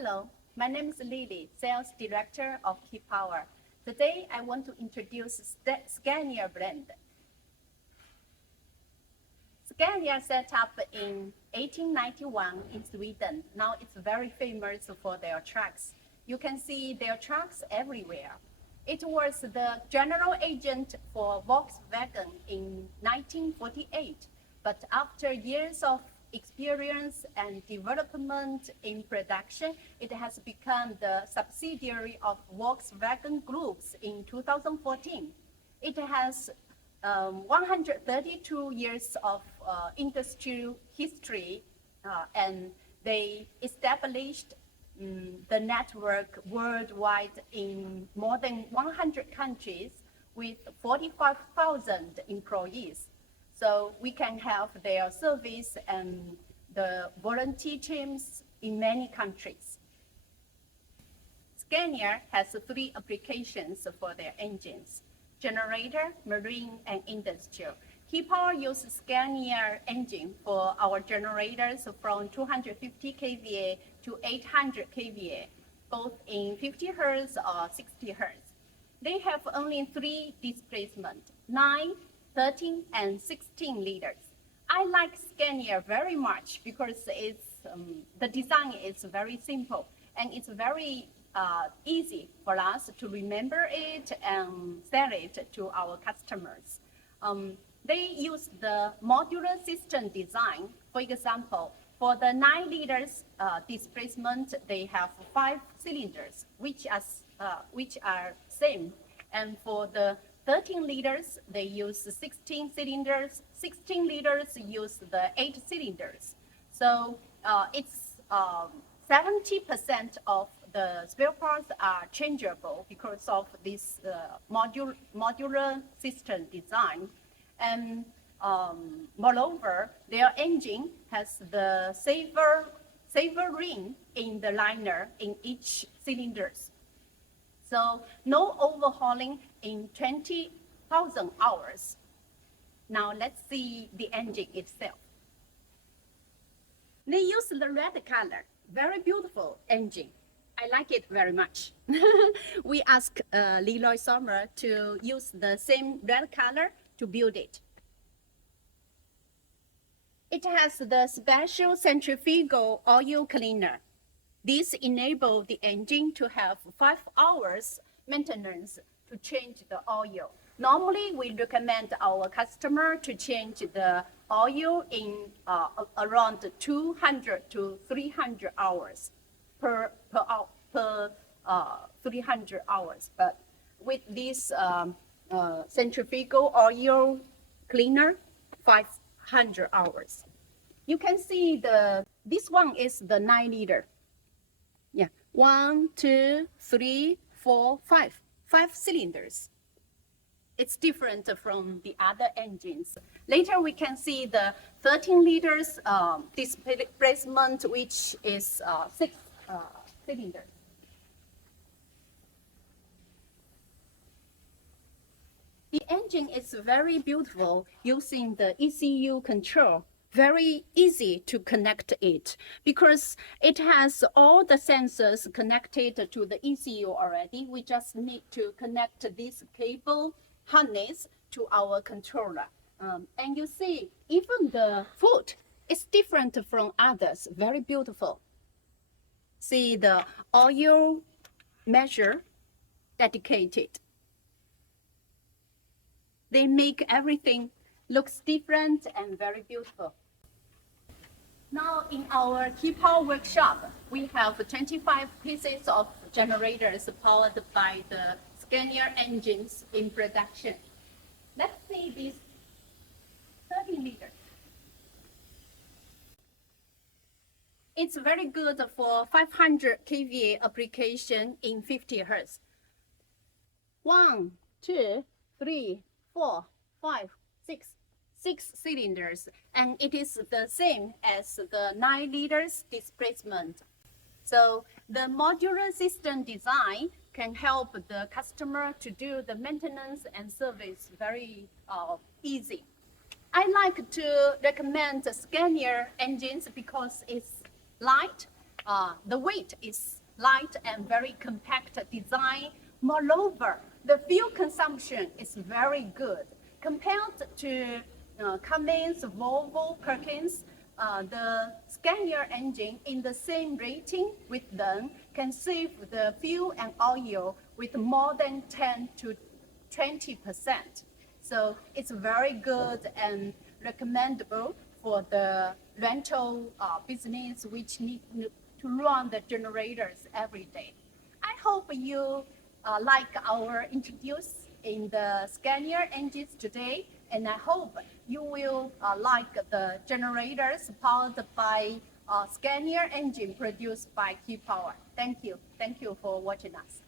Hello, my name is Lily, Sales Director of KEYPOWER. Today, I want to introduce Scania brand. Scania set up in 1891 in Sweden. Now it's very famous for their trucks. You can see their trucks everywhere. It was the general agent for Volkswagen in 1948, but after years of experience and development in production, it has become the subsidiary of Volkswagen Groups in 2014. It has 132 years of industrial history, and they established the network worldwide in more than 100 countries with 45,000 employees. So we can have their service and the volunteer teams in many countries. Scania has 3 applications for their engines: generator, marine, and industrial. KEYPOWER uses Scania engine for our generators from 250 kVA to 800 kVA, both in 50 Hz or 60 Hz. They have only 3 displacements: 9, 13, and 16 liters. I like Scania very much because the design is very simple and it's very easy for us to remember it and sell it to our customers. They use the modular system design. For example, for the 9 liters displacement, they have 5 cylinders, which are same. And for the 13 liters, they use 16 cylinders. 16 liters use the 8 cylinders. So it's 70% of the spare parts are changeable because of this modular system design. And moreover, their engine has the saver ring in the liner in each cylinders. So no overhauling in 20,000 hours. Now let's see the engine itself. They use the red color, very beautiful engine. I like it very much. We asked Leroy Sommer to use the same red color to build it. It has the special centrifugal oil cleaner. This enables the engine to have 5 hours maintenance to change the oil. Normally, we recommend our customer to change the oil in around 200 to 300 hours per 300 hours. But with this centrifugal oil cleaner, 500 hours. You can see this one is the 9 liter. Yeah, 1, 2, 3, 4, 5. 5 cylinders. It's different from the other engines. Later we can see the 13 liters displacement, which is 6 cylinders. The engine is very beautiful using the ECU control. Very easy to connect it because it has all the sensors connected to the ECU already. We just need to connect this cable harness to our controller. And you see, even the foot is different from others, very beautiful. See the oil measure dedicated. They make everything looks different and very beautiful. Now in our KEYPOWER workshop, we have 25 pieces of generators powered by the Scania engines in production. Let's see these 30 liters. It's very good for 500 kVA application in 50 Hz. 1, 2, 3, 4, 5, 6 cylinders, and it is the same as the 9 liters displacement. So the modular system design can help the customer to do the maintenance and service very easy. I like to recommend Scania engines because it's light, The weight is light and very compact design. Moreover, the fuel consumption is very good. Compared to Cummins, Volvo, Perkins, the Scania engine in the same rating with them can save the fuel and oil with more than 10 to 20%. So it's very good and recommendable for the rental business which need to run the generators every day. I hope you like our introduce in the Scania engines today, and I hope you will like the generators powered by Scania engine produced by KEYPOWER. Thank you. Thank you for watching us.